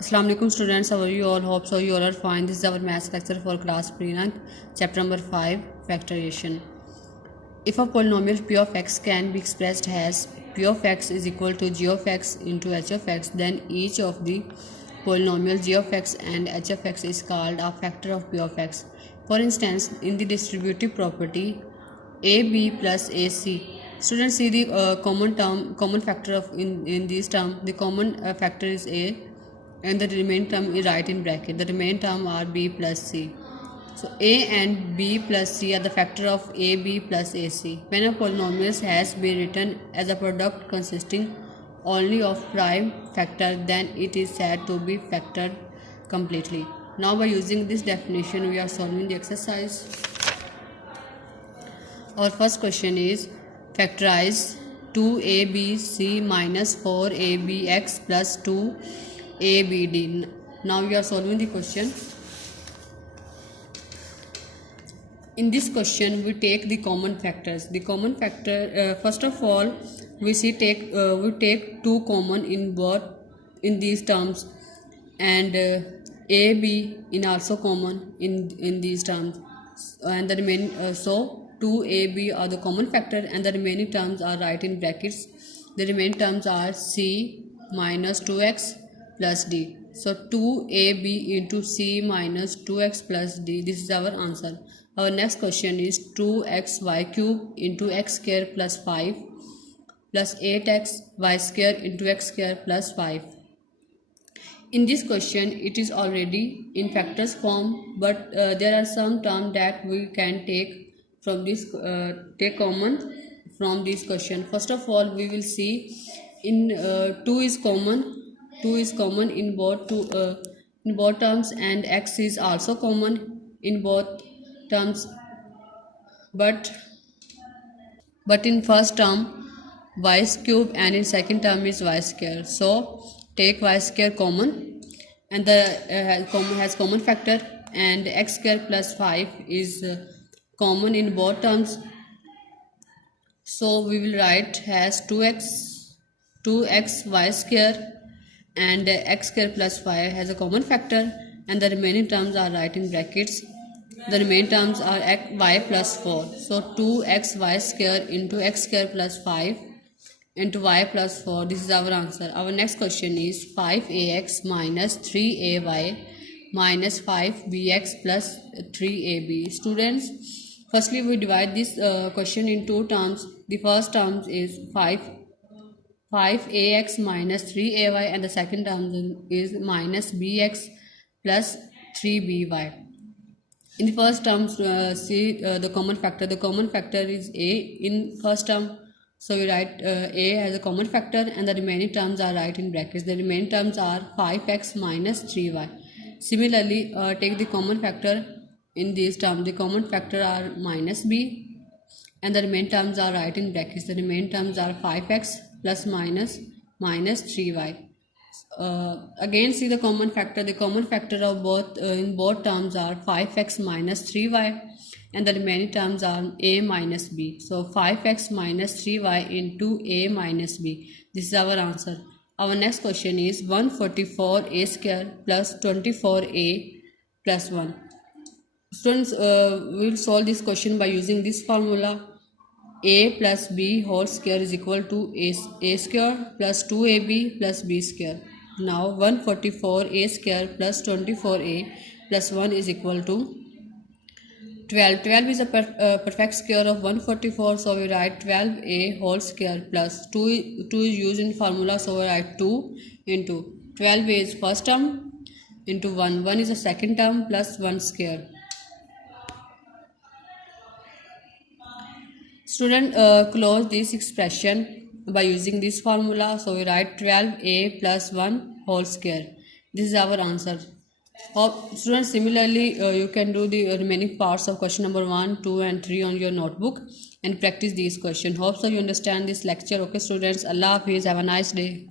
Assalamu alaikum students, how are you all? Hope so you all are fine. This is our maths lecture for class pre-9, chapter number 5, factorization. If a polynomial p of x can be expressed as p of x is equal to g of x into h of x, then each of the polynomial g of x and h of x is called a factor of p of x. For instance, in the distributive property ab plus ac, students see the common factor of in this term. The common factor is a, and the remaining term is right in bracket. The remaining term are b plus c. So a and b plus c are the factor of a, b plus ac. When a polynomial has been written as a product consisting only of prime factor, then it is said to be factored completely. Now by using this definition, we are solving the exercise. Our first question is factorize 2abc minus 4abx plus 2abd. Now we are solving the question. In this question, we take the common factors. The common factor, first of all, we take 2 common in both in these terms, and a b in also common in these terms, and the remaining so 2ab are the common factor, and the remaining terms are right in brackets. The remaining terms are c minus 2x plus d. So 2ab into c minus 2x plus d. This is our answer. Our next question is 2xy cube into x square plus 5 plus 8xy square into x square plus 5. In this question, it is already in factors form, but there are some terms that we can take from this take common from this question. First of all, we will see in 2 is common in both terms, and x is also common in both terms, but in first term y cube and in second term is y square. So take y square common, and the has common factor, and x square plus 5 is common in both terms. So we will write as 2x y square, and x square plus 5 has a common factor, and the remaining terms are right in brackets. The remaining terms are y plus 4. So 2xy square into x square plus 5 into y plus 4. This is our answer. Our next question is 5ax minus 3ay minus 5bx plus 3ab. Students, firstly we divide this question in two terms. The first term is 5ax minus 3ay, and the second term is minus bx plus 3by. In the first term, see the common factor. The common factor is a in first term. So we write a as a common factor, and the remaining terms are right in brackets. The remaining terms are 5x minus 3y. Similarly, take the common factor in these terms. The common factor are minus b, and the remaining terms are right in brackets. The remaining terms are 5x plus minus 3y. Again, see the common factor. The common factor of both in both terms are 5x minus 3y, and the remaining terms are a minus b. So 5x minus 3y into a minus b. This is our answer. Our next question is 144a square plus 24a plus 1. Students, we will solve this question by using this formula. A plus b whole square is equal to a square plus 2ab plus b square. Now 144a square plus 24a plus 1 is equal to 12. 12 is a perfect square of 144, so we write 12a whole square plus 2 is used in formula, so we write 2 into 12a is first term into 1. 1 is the second term plus 1 square. Student, close this expression by using this formula, so we write 12a plus 1 whole square. This is our answer. Students, similarly you can do the remaining parts of question number 1, 2 and 3 on your notebook and practice these questions. Hope so you understand this lecture. Okay students, Allah Hafiz, have a nice day.